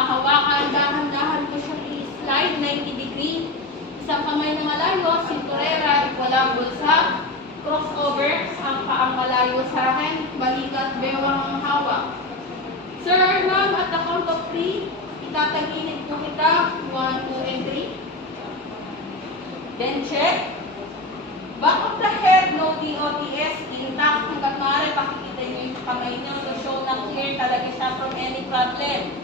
hahawakan, dahan-dahan ko siyang i-slide 90 degree. Isang kamay na malayo, sinturera, walang bulsa. Crossover, ang paang malayo sa akin, balikat, bewang ang hawak. Sir Armand, at the count of 3, itatagilid po kita, 1, 2, and 3. Then check. Back of the head, no DOTS, intact. Hanggat maaari, pakikita nyo yung kamay nyo to show na clear talaga siya from any problem.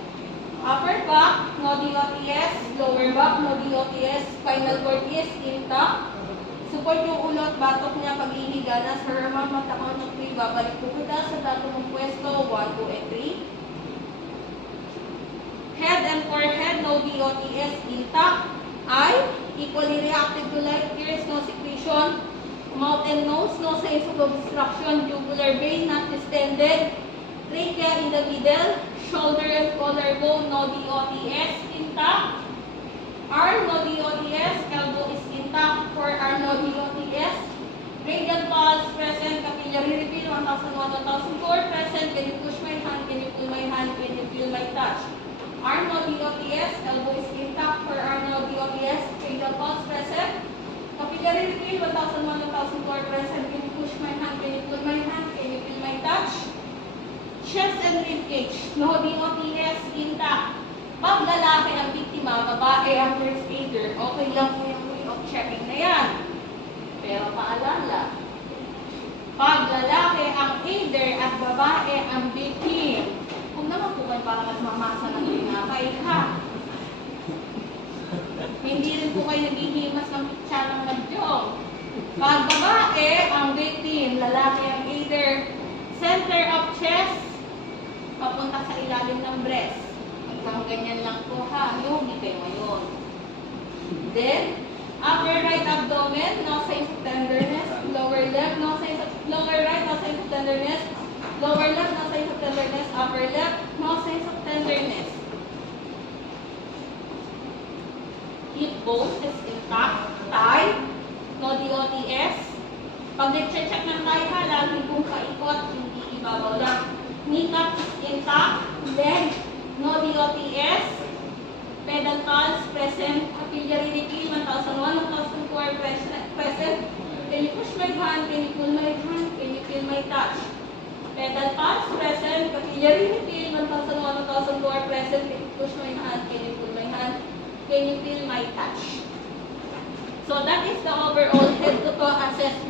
Upper back, no DOTS. Lower back, no DOTS. Spinal cord is intact. Support yung ulo at batok niya pag ihiga na. Sir Armand, matakon ng 3. Babalik po kita sa dato ng pwesto, 1, 2, and 3. Head and forehead, no DOTS, intact. Eye, equally reactive to light, tears, no secretion. Mouth and nose, no signs of obstruction. Jugular vein, not distended. Trachea in the middle. Shoulder and collarbone, no DOTS, intact. Arm, no DOTS. Elbow is intact. Forearm, no DOTS. Radial pulse, present. Capillary refill, 1001, 1004. Present. Can you push my hand? Can you pull my hand? Can you feel my touch? Arm, no DOTS. Elbow is intact. Forearm, no DOTS. Radial pulse, present. Capillary refill, 1001, 1004. Present. Can you push my hand? Can you pull my hand? Can you feel my touch? Chest and rib cage, no DOTS, intact. Pag lalaki ang biktima, babae ang first aider, okay lang po yung way of checking na yan. Pero paalala, pag lalaki ang aider at babae ang victim, kung naman po kayo para nagmamasa ng tinapay, ha? Hindi rin po kayo naghihimas ng pitsarang madyong. Pag babae ang victim, lalaki ang aider, center of chest, papunta sa ilalim ng breast. Hanggang ganyan lang po ha. Yogi kayo ngayon. Then, upper right abdomen, no signs of tenderness. Lower left, no signs of, lower right, no signs of tenderness. Lower left, no signs of tenderness. Upper left, no signs of tenderness. Hip bone is intact. Thigh, no DOTS. Pag nag-check ng thigh ha, lagi pong paikot, hindi ibabaw lang. Kneecap is intact. Leg, no DOTS. Pedal pulse, present. Capillary refill, 1001, 1004, present. Can you push my hand? Can you pull my hand? Can you feel my touch? Pedal pulse, present. Capillary refill, 1001, 1004, present. Can you push my hand? Can you pull my hand? Can you feel my touch? So that is the overall head-to-toe assessment.